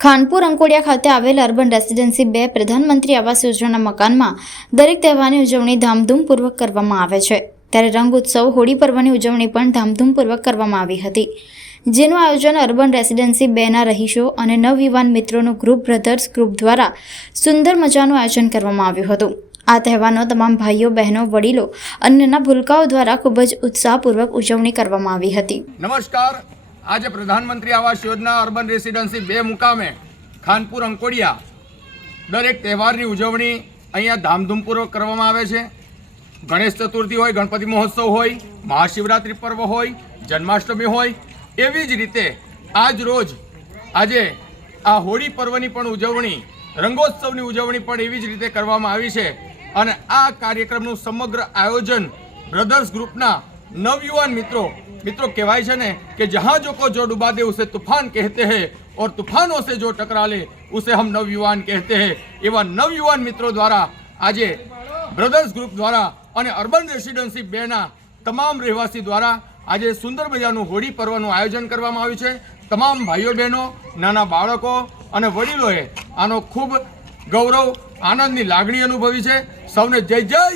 ખાનપુર અંકોડિયા ખાતે આવેલ urban residency બે પ્રધાનમંત્રી આવાસ યોજનાના મકાનમાં દરેક તહેવારની ઉજવણી ધામધૂમપૂર્વક કરવામાં આવે છે. ત્યારે રંગ ઉત્સવ, હોળી પર્વની ઉજવણી પણ ધામધૂમપૂર્વક કરવામાં આવી હતી. જેનું આયોજન અર્બન રેસિડેન્સી બેના રહીશો અને નવયુવાન મિત્રોનું ગ્રુપ બ્રધર્સ ગ્રુપ દ્વારા સુંદર મજાનું આયોજન કરવામાં આવ્યું હતું. આ તહેવારનો તમામ ભાઈઓ, બહેનો, વડીલો અન્યના ભૂલકાઓ દ્વારા ખૂબ જ ઉત્સાહપૂર્વક ઉજવણી કરવામાં આવી હતી. નમસ્કાર. આજે પ્રધાનમંત્રી આવાસ યોજના અર્બન રેસિડેન્સી બે મુકામે ખાનપુર અંકોડિયા દરેક તહેવારની ઉજવણી અહીંયા ધામધૂમપૂર્વક કરવામાં આવે છે. ગણેશ ચતુર્થી હોય, ગણપતિ મહોત્સવ હોય, મહાશિવરાત્રિ પર્વ હોય, જન્માષ્ટમી હોય, એવી જ રીતે આજ રોજ આજે આ હોળી પર્વની પણ ઉજવણી, રંગોત્સવની ઉજવણી પણ એવી જ રીતે કરવામાં આવી છે. અને આ કાર્યક્રમનું સમગ્ર આયોજન બ્રધર્સ ગ્રુપના નવયુવાન મિત્રો મિત્રો કહેવાય છે ને કે જહાં જો કો જો ડુબા દે ઉસે તુફાન કહેતે હે ઓર તુફાનો સે જો ટકરા લે ઉસે હમ નવયુવાન કહેતે હે. એવા નવયુવાન મિત્રો દ્વારા આજે બ્રધર્સ ગ્રુપ દ્વારા અને અર્બન રેસિડેન્સી બેના તમામ રહેવાસી દ્વારા આજે સુંદર મજાનું હોળી પર્વનું આયોજન કરવામાં આવ્યું છે. તમામ ભાઈઓ બહેનો, નાના બાળકો અને વડીલોએ આનો ખૂબ ગૌરવ આનંદની લાગણી અનુભવી છે. સૌને જય જય